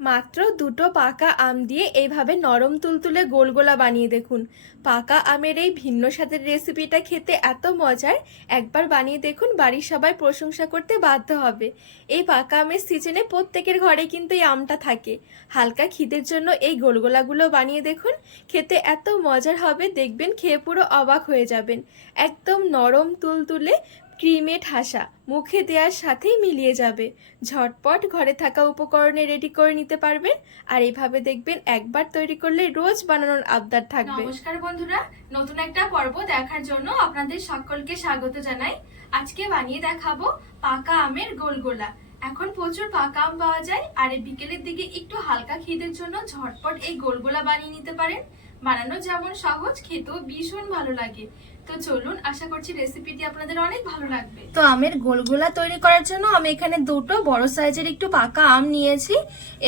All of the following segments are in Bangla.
মাত্র দুটো পাকা আম দিয়ে এইভাবে নরম তুলতুলে গোলগোলা বানিয়ে দেখুন। পাকা আমের এই ভিন্ন স্বাদের রেসিপিটা খেতে এত মজার, একবার বানিয়ে দেখুন বাড়ির সবাই প্রশংসা করতে বাধ্য হবে। এই পাকা আমের সিজনে প্রত্যেকের ঘরে কিন্তু এই আমটা থাকে। হালকা খিদের জন্য এই গোলগোলাগুলো বানিয়ে দেখুন, খেতে এত মজার হবে, দেখবেন খেয়ে পুরো অবাক হয়ে যাবেন। একদম নরম তুলতুলে ক্রিমে ঠাসা, মুখে দেওয়ার সাথেই মিলিয়ে যাবে। ঝটপট ঘরে থাকা উপকরণে রেডি করে নিতে পারবেন আর এইভাবে দেখবেন একবার তৈরি করলে রোজ বানানোর আবদার থাকবে। নমস্কার বন্ধুরা, নতুন একটা পর্ব দেখার জন্য আপনাদের সকলকে স্বাগত জানাই। আজকে বানিয়ে দেখাবো পাকা আমের গোলগোলা। এখন প্রচুর পাকা আম পাওয়া যায়, আর এই বিকেলের দিকে একটু হালকা খিদের জন্য ঝটপট এই গোলগোলা বানিয়ে নিতে পারেন। বানানো যেমন সহজ, খেতেও ভীষণ ভালো লাগে। তো চলুন, আশা করছি রেসিপিটি আপনাদের অনেক ভালো লাগবে। তো আমের গোলগোলা তৈরি করার জন্য আমি এখানে দুটো বড় সাইজের একটু পাকা আম নিয়েছি।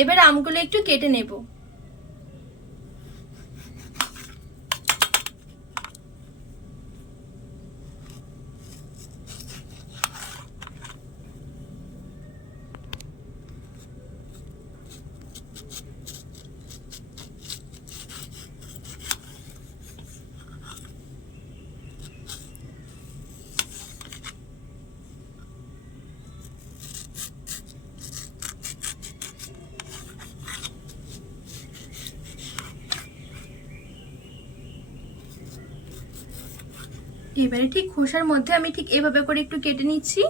এবার আমগুলো একটু কেটে নেব। এবারে ঠিক খোসার মধ্যে আমি ঠিক এভাবে করে একটু কেটে নিচ্ছি।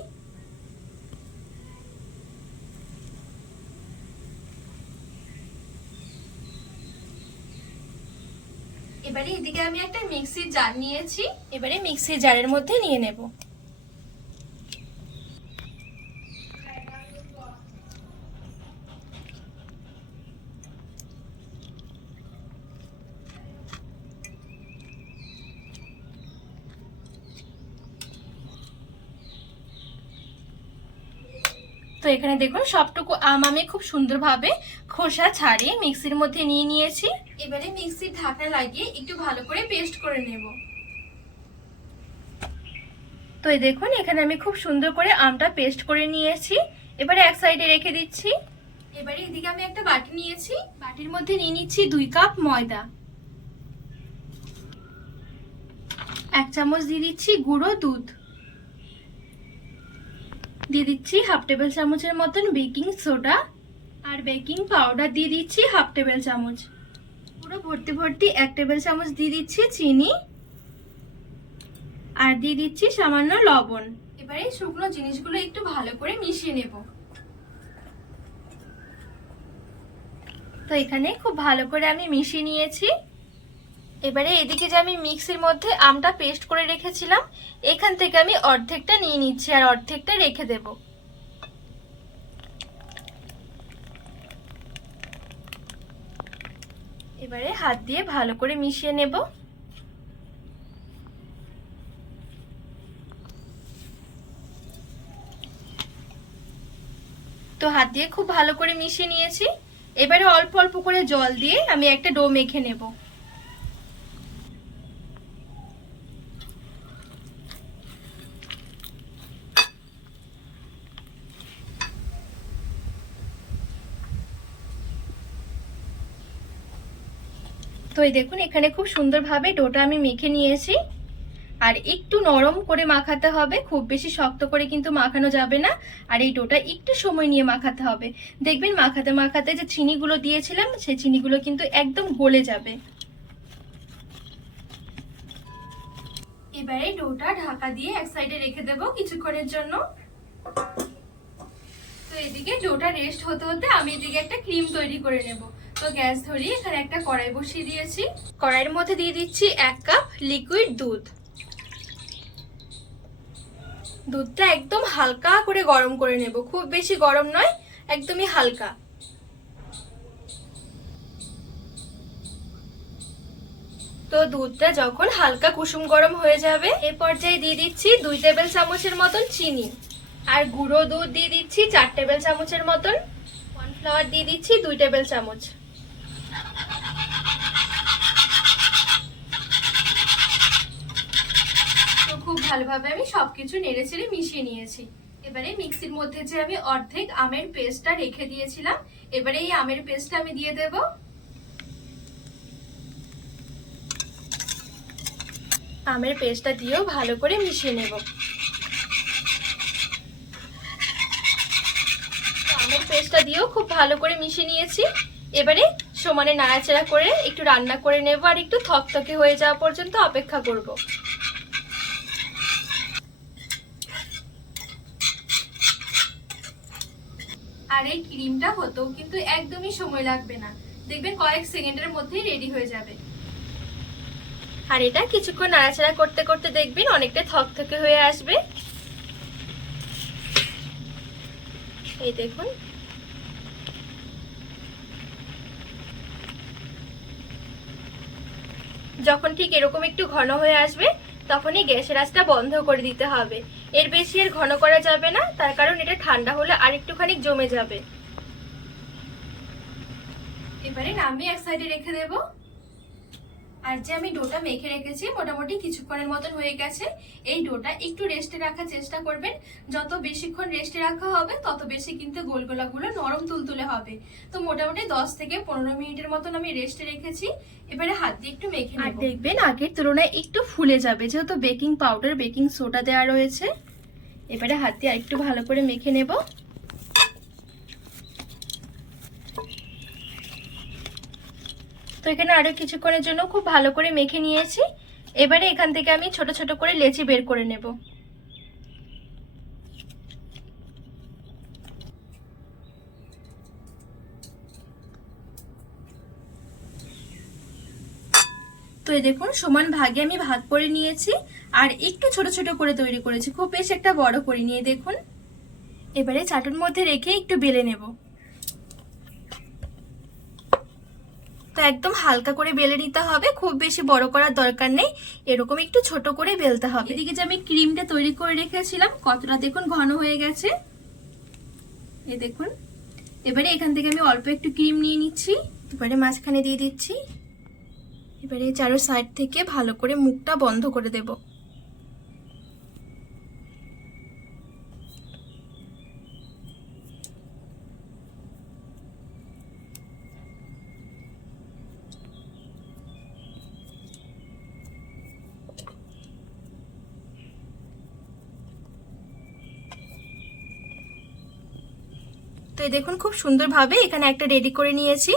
এবারে এদিকে আমি একটা মিক্সির জার নিয়েছি। এবারে মিক্সির জারের মধ্যে নিয়ে নেব। তো এখানে দেখুন, সবটুকু আম আমি খুব সুন্দরভাবে খোসা ছাড়িয়ে মিক্সির মধ্যে নিয়ে নিয়েছি। এবারে মিক্সির ঢাকনা লাগিয়ে একটু ভালো করে পেস্ট করে নেব। তো এই দেখুন, এখানে আমি খুব সুন্দর করে আমটা পেস্ট করে নিয়েছি। এবারে এক সাইডে রেখে দিচ্ছি। এবারে এদিকে আমি একটা বাটি নিয়েছি। বাটির মধ্যে নিয়ে নিচ্ছি দুই কাপ ময়দা। এক চামচ দিয়ে দিচ্ছি গুঁড়ো দুধ। দিয়ে দিচ্ছি হাফ টেবিল চামচের মতন বেকিং সোডা আর বেকিং পাউডার দিয়ে দিচ্ছি হাফ টেবিল চামচ। পুরো ভর্তি ভর্তি এক টেবিল চামচ দিয়ে দিচ্ছি চিনি আর দিয়ে দিচ্ছি সামান্য লবণ। এবারে শুকনো জিনিসগুলো একটু ভালো করে মিশিয়ে নেব। তো এখানে খুব ভালো করে আমি মিশিয়ে নিয়েছি। এবারে এদিকে যে আমি মিক্সির মধ্যে আমটা পেস্ট করে রেখেছিলাম, এখান থেকে আমি অর্ধেকটা নিয়ে নিচ্ছি আর অর্ধেকটা রেখে দেব। এবারে হাত দিয়ে ভালো করে মিশিয়ে নেব। তো হাত দিয়ে খুব ভালো করে মিশিয়ে নিয়েছি। এবারে অল্প অল্প করে জল দিয়ে আমি একটা ডো মেখে নেব। তো এই দেখুন, এখানে খুব সুন্দরভাবে ডোটা আমি মেখে নিয়েছি। আর একটু নরম করে মাখাতে হবে, খুব বেশি শক্ত করে কিন্তু মাখানো যাবে না। আর এই ডোটা একটু সময় নিয়ে মাখাতে হবে। দেখবেন, মাখাতে মাখাতে যে চিনিগুলো দিয়েছিলাম, সেই চিনিগুলো কিন্তু একদম গলে যাবে। এবারে ডোটা ঢাকা দিয়ে এক সাইডে রেখে দেব কিছুক্ষণের জন্য। তো এদিকে ডোটা রেস্ট হতে হতে আমি এদিকে একটা ক্রিম তৈরি করে নেব। তো গ্যাস ধরিয়ে এখানে একটা কড়াই বসিয়ে দিয়েছি। কড়াইয়ের মধ্যে দিয়ে দিচ্ছি এক কাপ লিকুইড দুধ। দুধটা একদম হালকা করে গরম করে নেব। খুব বেশি গরম নয়, একদমই হালকা। তো দুধটা যখন হালকা কুসুম গরম হয়ে যাবে, এ পর্যায়ে দিয়ে দিচ্ছি দুই টেবিল চামচের মতন চিনি। আর গুঁড়ো দুধ দিয়ে দিচ্ছি চার টেবিল চামচের মতন। কর্নফ্লাওয়ার দিয়ে দিচ্ছি দুই টেবিল চামচ। খুব ভালোভাবে আমি সবকিছু নেড়ে চেড়ে মিশিয়ে নিয়েছি। এবারে মিক্সির মধ্যে যে আমি অর্ধেক আমের পেস্টটা রেখে দিয়েছিলাম, এবারে এই আমের পেস্টটা আমি দিয়ে দেব। আমের পেস্টটা দিয়েও ভালো করে মিশিয়ে নেব। আমের পেস্টটা দিয়েও খুব ভালো করে মিশিয়ে নিয়েছি। এবারে সমানে নাড়াচাড়া করে একটু রান্না করে নেব আর একটু থকথকে হয়ে যাওয়া পর্যন্ত অপেক্ষা করব। আর এই ক্রিমটা হতেও কিন্তু একদমই সময় লাগবে না। দেখবেন কয়েক সেকেন্ডের মধ্যেই রেডি হয়ে যাবে। আর এটা কিছুক্ষণ নাড়াচাড়া করতে করতে দেখবেন অনেকটা থকথকে হয়ে আসবে। এই দেখুন। যখন ঠিক এরকম একটু ঘন হয়ে আসবে, তখনই গ্যাসের আঁচটা বন্ধ করে দিতে হবে। এর বেশি আর ঘন করা যাবে না তার কারণ এটা ঠান্ডা হলে আর একটুখানি জমে যাবে। এবারে আমি এক সাইডে রেখে দেব। আর যে আমি ডোটা মেখে রেখেছি মোটামুটি কিছুক্ষণের মতন হয়ে গেছে। এই ডোটা একটু রেস্টে রাখার চেষ্টা করবেন। যত বেশিক্ষণ রেস্টে রাখা হবে তত বেশি কিন্তু গোলগোলাগুলো নরম তুলতুলে হবে। তো মোটামুটি দশ থেকে পনেরো মিনিটের মতন আমি রেস্টে রেখেছি। এবারে হাত দিয়ে একটু মেখে আর দেখবেন আগের তুলনায় একটু ফুলে যাবে যেহেতু বেকিং পাউডার বেকিং সোডা দেওয়া রয়েছে। এবারে হাত দিয়ে একটু ভালো করে মেখে নেব। তো এখানে আরও কিছুক্ষণের জন্য খুব ভালো করে মেখে নিয়েছি। এবারে এখান থেকে আমি ছোট ছোট করে লেচি বের করে নেব। এই দেখুন, সমান ভাগে আমি ভাগ করে নিয়েছি, আর একটু ছোট ছোট করে তৈরি করেছি। খুব বেশ একটা বড় করে নিয়ে দেখুন। এবারে চাটুর মধ্যে রেখে একটু বেলে নেব। তো একদম হালকা করে বেলে নিতে হবে, খুব বেশি বড় করার দরকার নেই, এরকম একটু ছোট করে বেলতে হবে। এদিকে যে আমি ক্রিমটা তৈরি করে রেখেছিলাম, কতটা দেখুন ঘন হয়ে গেছে। এই দেখুন, এবারে এখান থেকে আমি অল্প একটু ক্রিম নিয়ে নিচ্ছি, এবারে মাঝখানে দিয়ে দিচ্ছি। এবারে চারো সাইড থেকে ভালো করে মুখটা বন্ধ করে দেব। তো দেখুন খুব সুন্দরভাবে এখানে একটা রেডি করে নিয়েছি।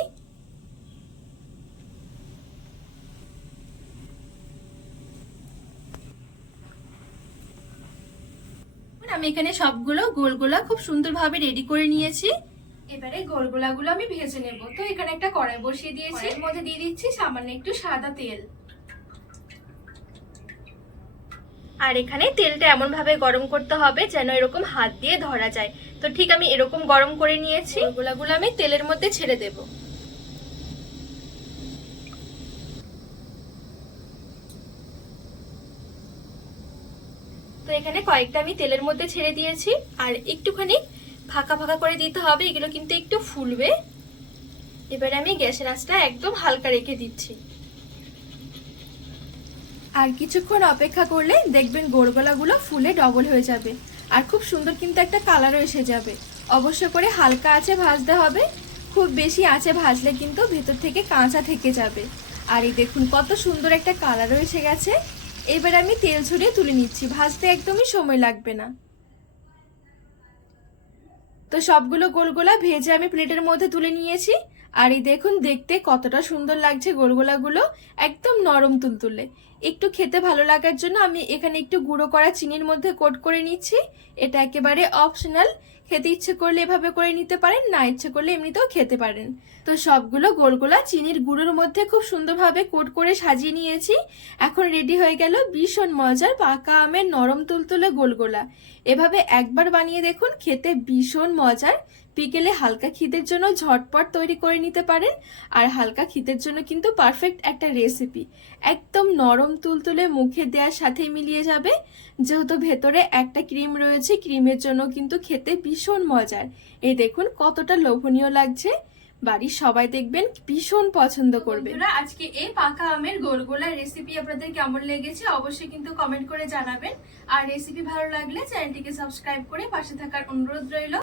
আমি এখানে সবগুলো গোলগোলা খুব সুন্দরভাবে রেডি করে নিয়েছি। এবারে গোলগোলাগুলো আমি ভেজে নেব। তো এখানে একটা কড়াই বসিয়ে দিয়েছি। এর মধ্যে দিয়ে দিচ্ছি সামান্য একটু সাদা তেল। আর এখানে তেলটা এমন ভাবে গরম করতে হবে যেন এরকম হাত দিয়ে ধরা যায়। তো ঠিক আমি এরকম গরম করে নিয়েছি। গোলাগুলো আমি তেলের মধ্যে ছেড়ে দেব। এখানে কয়েকটা আমি তেলের মধ্যে ছেড়ে দিয়েছি। আর একটুখানি ফাঁকা ফাঁকা করে দিতে হবে, এগুলো কিন্তু একটু ফুলবে। এবারে আমি গ্যাসের আঁচটা একদম হালকা রেখে দিচ্ছি। আর কিছুক্ষণ অপেক্ষা করলে দেখবেন গোলগোলাগুলো ফুলে ডবল হয়ে যাবে। আর খুব সুন্দর কিন্তু একটা কালারও এসে যাবে। অবশ্য করে হালকা আঁচে ভাজতে হবে, খুব বেশি আঁচে ভাজলে কিন্তু ভেতর থেকে কাঁচা থেকে যাবে। আর এই দেখুন কত সুন্দর একটা কালারও এসে গেছে। এবার আমি তেল ছড়িয়ে তুলে নিচ্ছি। ভাজতে একদমই সময় লাগবে না। তো সবগুলো গোলগোলা ভেজে আমি প্লেটের মধ্যে তুলে নিয়েছি। আর এই দেখুন, দেখতে কতটা সুন্দর লাগছে গোলগোলাগুলো একদম নরম তুলতুলে। একটু খেতে ভালো লাগার জন্য আমি এখানে একটু গুঁড়ো করা চিনির মধ্যে কোট করে নিচ্ছি। এটা একেবারে অপশনাল খেতে ইচ্ছে করলে এভাবে করে নিতে পারেন, না ইচ্ছে করলে এমনিতেও খেতে পারেন। তো সবগুলো গোলগোলা চিনির গুঁড়োর মধ্যে খুব সুন্দরভাবে কোট করে সাজিয়ে নিয়েছি। এখন রেডি হয়ে গেল ভীষণ মজার পাকা আমের নরম তুলতুলে গোলগোলা। এভাবে একবার বানিয়ে দেখুন, খেতে ভীষণ মজার। বিকেলে হালকা খিদের জন্য ঝটপট তৈরি করে নিতে পারেন। আর হালকা খিদের জন্য কিন্তু পারফেক্ট একটা রেসিপি একদম নরম তুলতুলে মুখে দেওয়ার সাথে মিলিয়ে যাবে। যেহেতু ভেতরে একটা ক্রিম রয়েছে ক্রিমের জন্য কিন্তু খেতে ভীষণ মজার। এই দেখুন কতটা লোভনীয় লাগছে। বাড়ির সবাই দেখবেন ভীষণ পছন্দ করবে। আজকে এই পাকা আমের গোলগোলা রেসিপি আপনাদের কেমন লেগেছে অবশ্যই কিন্তু কমেন্ট করে জানাবেন। আর রেসিপি ভালো লাগলে চ্যানেলটিকে সাবস্ক্রাইব করে পাশে থাকার অনুরোধ রইল।